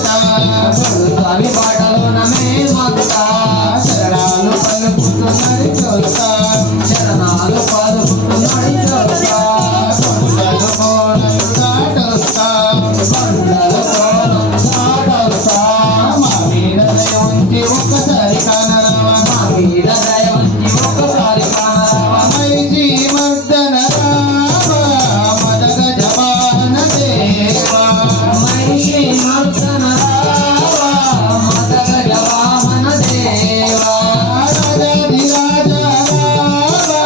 స్వామి పాటలోన మేమంతా శరణాలు పలుకుతున్నాడు చూస్తా శరణాలు పలుకుతున్నాడు చూస్తా కొండలు కోనలు దాటొస్తా కొండలు కోనలు దాటొస్తా మా మీద దయ ఉంచి ఒక్కసారి కానరావా మా మీద దయ ఉంచి ఒక్కసారి కానరావా మైజీ మర్దన రావా మదగ జవాన దేవా మైజీ మర్దన రావా మదగ జవాన దేవా రాజాధిరాజ రావా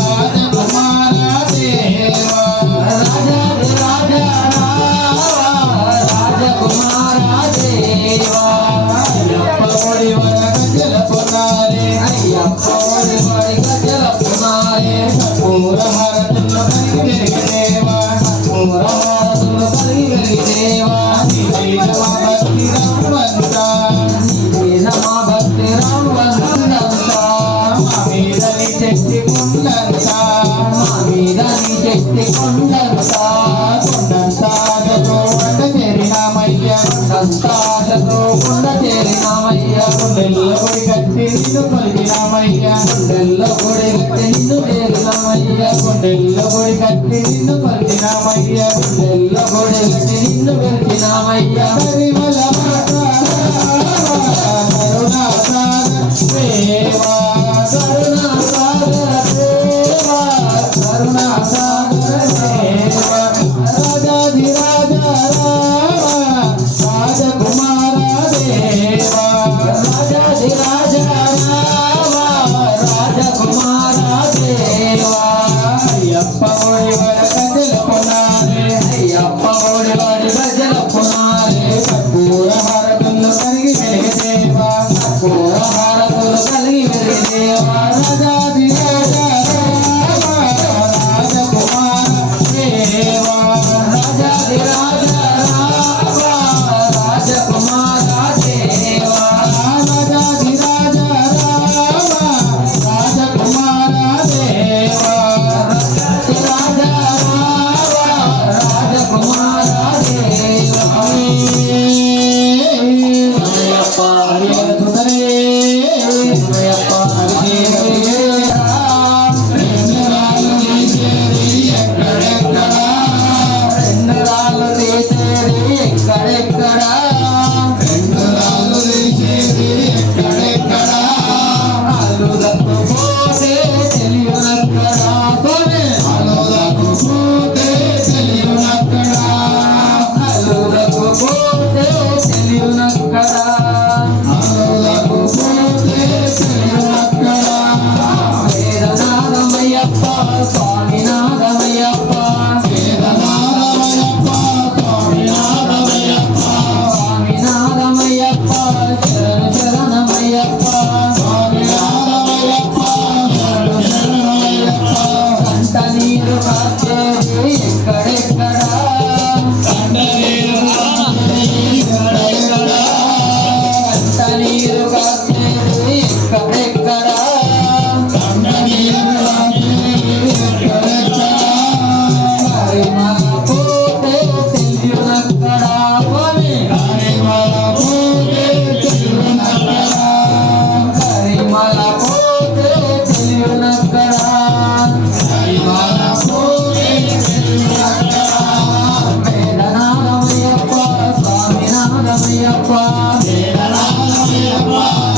రాజకుమార దేవా రాజాధిరాజ రావా రాజకుమార దేవా అయ్యప్ప ఒడి వర గజల పొనారే అయ్యప్ప ఒడి వర గజల పొనారే కర్పూర హారతులు కలిగి వెలిగిదేవా కర్పూర హారతులు కలిగి వెలిగిదేవా నీవే నమా భక్తి రవ్వంతా నీవే నమా భక్తి రవ్వంతా మా మీద నీ శక్తి కొండంతా మా మీద నీ శక్తి కొండంతా కొండంతా కొండ చేరినామయ్యా కొండంతా కొండ చేరినామయ్యా కొండెల్లో గుడి కట్టి నిన్ను కొలిగినామయ్యా కొండెల్లో గుడి కట్టి నిన్ను చేరినామయ్యా కొండెల్లో గుడి కట్టి నిన్ను కొలిగినామయ్యా కొండెల్లో గుడి కట్టి నిన్ను వెలిగినామయ్యా పరిమళ కరుణా సాగర దేవా కరుణా సాగర దేవా కరుణా సాగర దేవా రాజాధిరాజ రావా రాజకుమార దేవా రాజాధిరాజ రావా రాజకుమార దేవా అయ్యప్ప ఒడి వర గజల పొనారే అయ్యప్ప ఒడి వర గజల పొనారే కర్పూర హారతులు కలిగి వెలిగిదేవా కర్పూర హారతులు కలిగి వెలిగిదేవా రాజాధిరాజ రావా రాజకుమార దేవా రాజాధిరాజ రావా రాజకుమార దేవా రాజాధిరాజ రావా రాజకుమార దేవా రాజాధిరాజ రావా రాజకుమార దేవా అయ్యప్ప హరిహర సుందరే అయ్యప్ప హరిహర రెండురాళ్ళు తీసేది ఎక్కడెక్కడ రెండురాళ్ళు తీసేది ఎక్కడెక్కడ అల్లులకు పోతే తెలియనక్కడ అల్లులకు పోతే తెలియనక్కడ అల్లులకు పోతే తెలియనక్కడ అల్లులకు పోతే తెలియనక్కడ వేదనాదమయ్యప్ప స్వామినాథమయ్యప్ప వేదనాదమయ్యప్ప స్వామినాథమయ్యప్ప స్వామినాథమయ్యప్ప శరణు శరణమయ్యప్ప స్వామినాథమయ్యప్ప శరణు శరణమయ్యప్ప కంట నీరు కాచేది ఎక్కడెక్కడ కంట నీరు కాచేది ఎక్కడెక్కడ కంట నీరు కాచేది ఎక్కడెక్కడ కంట నీరు కాచేది ఎక్కడెక్కడ పరిమళ పోతే తెలియనక్కడ పరిమళ పోతే తెలియనక్కడ పరిమళ పోతే తెలియనక్కడ పరిమళ పోతే తెలియనక్కడ వేదనాదమయ్యప్ప స్వామినాథమయ్యప్ప వేదనాదమయ్యప్ప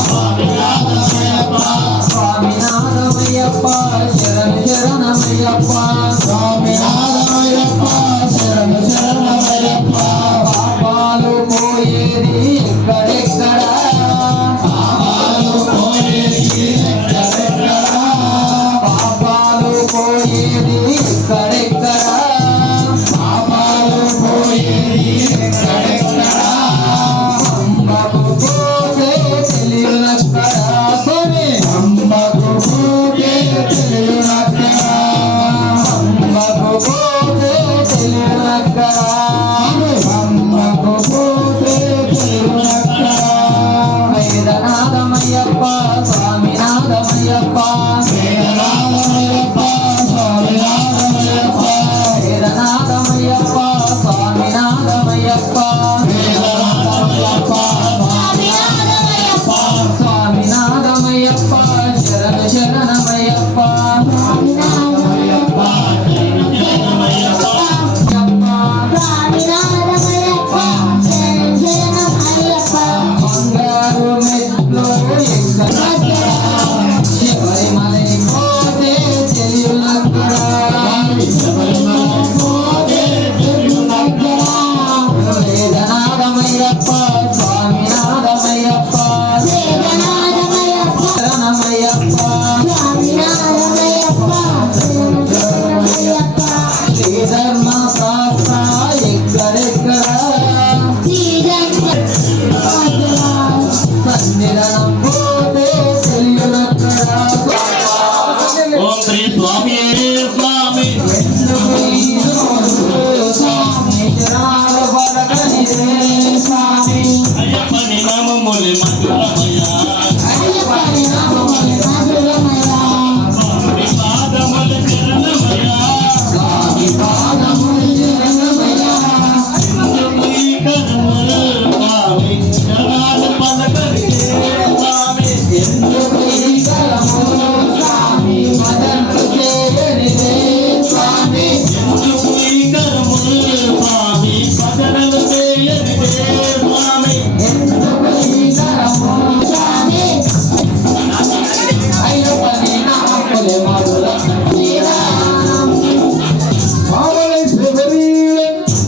స్వామినాథమయ్యప్ప స్వామినాథమయ్యప్ప శరణు శరణమయ్యప్ప స్వామినాథమయ్యప్ప శరణు శరణమయ్యప్ప పాపాలు పోయేది ఎక్కడెక్కడ పాపాలు పోయేది ఎక్కడెక్కడ పాపాలు పోయేది ఎక్కడెక్కడ పాపాలు పోయేది ఎక్కడెక్కడ అమ్మకు పోతే తెలియనక్కడ అమ్మకు పోతే తెలియనక్కడ అమ్మకు పోతే తెలియనక్కడ అమ్మకు పోతే తెలియనక్కడ వేదనాదమయ్యప్ప స్వామినాథమయ్యప్ప వేదనాదమయ్యప్ప స్వామినాథమయ్యప్ప వేదనాదమయ్యప్ప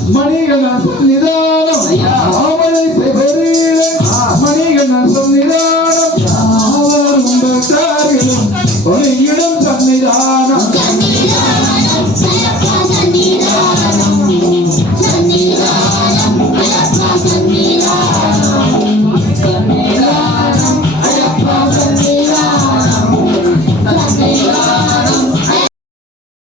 மணிகண்ட சன்னிதானம் ஐயா. ஆவலை செவரிலே மணிகண்ட சன்னிதானம் யாவரும் பக்தர்களும் ஒளியிடும் சன்னிதானம் சன்னிதானம் ஐயப்பா சன்னிதானம்